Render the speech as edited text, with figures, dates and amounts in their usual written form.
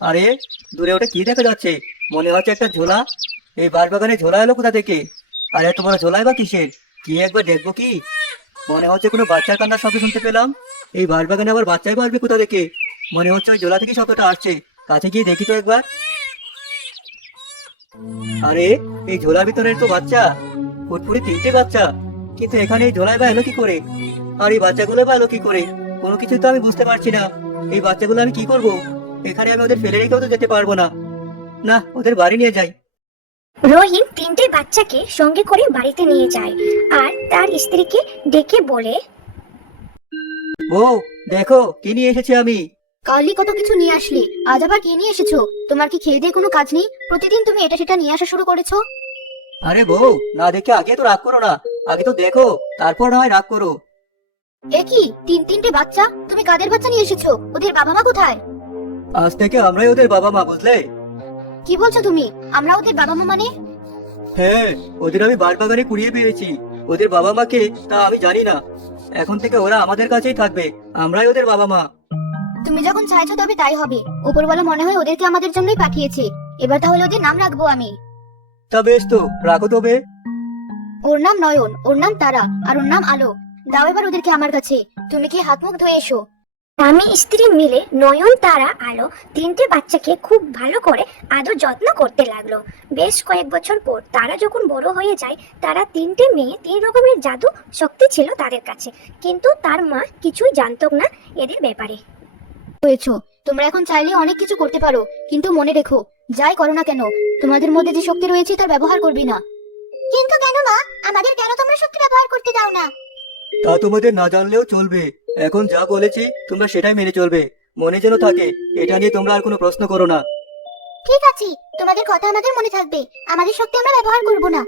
আরে, দূরে ওটা কি দেখা যাচ্ছে? মনে হচ্ছে একটা ঝোলা। এই বাঁশবাগানে ঝোলা এলো কোথা থেকে? আর এত বড় ঝোলাই বা কিসের? কি একবার দেখবো কি? মনে হচ্ছে কোনো বাচ্চার কান্নার শব্দ শুনতে পেলাম। এই বাঁশবাগানে আবার বাচ্চাই বাড়বে কোথা থেকে? মনে হচ্ছে ওই ঝোলা থেকে শব্দটা আসছে। কাছে গিয়ে দেখি তো একবার। আরে, এই ঝোলার ভিতরে তো বাচ্চা, ফুটফুটে তিনটে বাচ্চা। কিন্তু এখানে এই ঝোলায় বা এলো কি করে? আর এই বাচ্চাগুলো বা এলো কি করে? কোনো কিছু তো আমি বুঝতে পারছি না। এই বাচ্চাগুলো আমি কি করব? এখানে আমি ওদের ফেলে রেখেও তো যেতে পারবো না। না, ওদের বাড়ি নিয়ে যাই। রহিম তিনটে বাচ্চাকে সঙ্গে করে বাড়িতে নিয়ে যায় আর তার স্ত্রীকে ডেকে বলে, ও, দেখো কি নিয়ে এসেছি আমি। কালই কত কিছু নিয়ে আসলে, আজ আবার কি নিয়ে এসেছো? তোমার কি খেয়ে দিয়ে কোনো কাজ নেই? প্রতিদিন তুমি এটা সেটা নিয়ে আসা শুরু করেছো। আরে বউ, না দেখে আগে তো রাগ করো না। আগে তো দেখো, তারপর না হয় রাগ করো। এ কি, তিনটে বাচ্চা? তুমি কাদের বাচ্চা নিয়ে এসেছো? ওদের বাবা মা কোথায়? আজ থেকে আমরাই ওদের বাবা মা, বুঝলে? কি বলছো তুমি? আমরা ওদের বাবা মা মানে? হ্যাঁ, ওদের আমি বাগানে কুড়িয়ে পেয়েছি। ওদের বাবা মাকে তা আমি জানি না। এখন থেকে ওরা আমাদের কাছেই থাকবে। আমরাই ওদের বাবা মা। তুমি যখন চাইছো তবে তাই হবে। উপরওয়ালা মনে হয় ওদেরকে আমাদের জন্যই পাঠিয়েছে। এবার তাহলে ওদের নাম রাখবো আমি। তা বেশ, তো রাখো তবে। ওর নাম নয়ন, ওর নাম তারা, আর ওর নাম আলো। দাও এবার ওদেরকে আমার কাছে। তুমি কি হাত মুখ ধুয়ে এসো। স্বামী স্ত্রী মিলে নয়ন তারা আলো তিনটে বাচ্চাকে খুব ভালো করে আদর যত্ন করতে লাগলো। বেশ কয়েক বছর পর তারা যখন বড় হয়ে যায়, তারা তিনটে মেয়ে তিন রকমের জাদু শক্তি ছিল তাদের কাছে, কিন্তু তার মা কিছুই জানতো না এদের ব্যাপারে। হয়েছো, তোমরা এখন চাইলে অনেক কিছু করতে পারো, কিন্তু মনে রেখো, যাই করো না কেন, তোমাদের মধ্যে যে শক্তি রয়েছে তার ব্যবহার করবে না। কিন্তু কেন মা? আমাদের কেন তোমরা শক্তি ব্যবহার করতে দাও না? তা তোমাদের না জানলেও চলবে। এখন যা বলেছি তোমরা সেটাই মেনে চলবে। মনে যেন থাকে, এটা নিয়ে তোমরা আর কোনো প্রশ্ন করো না। ঠিক আছে, তোমাদের কথা আমাদের মনে থাকবে। আমাদের শক্তি আমরা ব্যবহার করব না।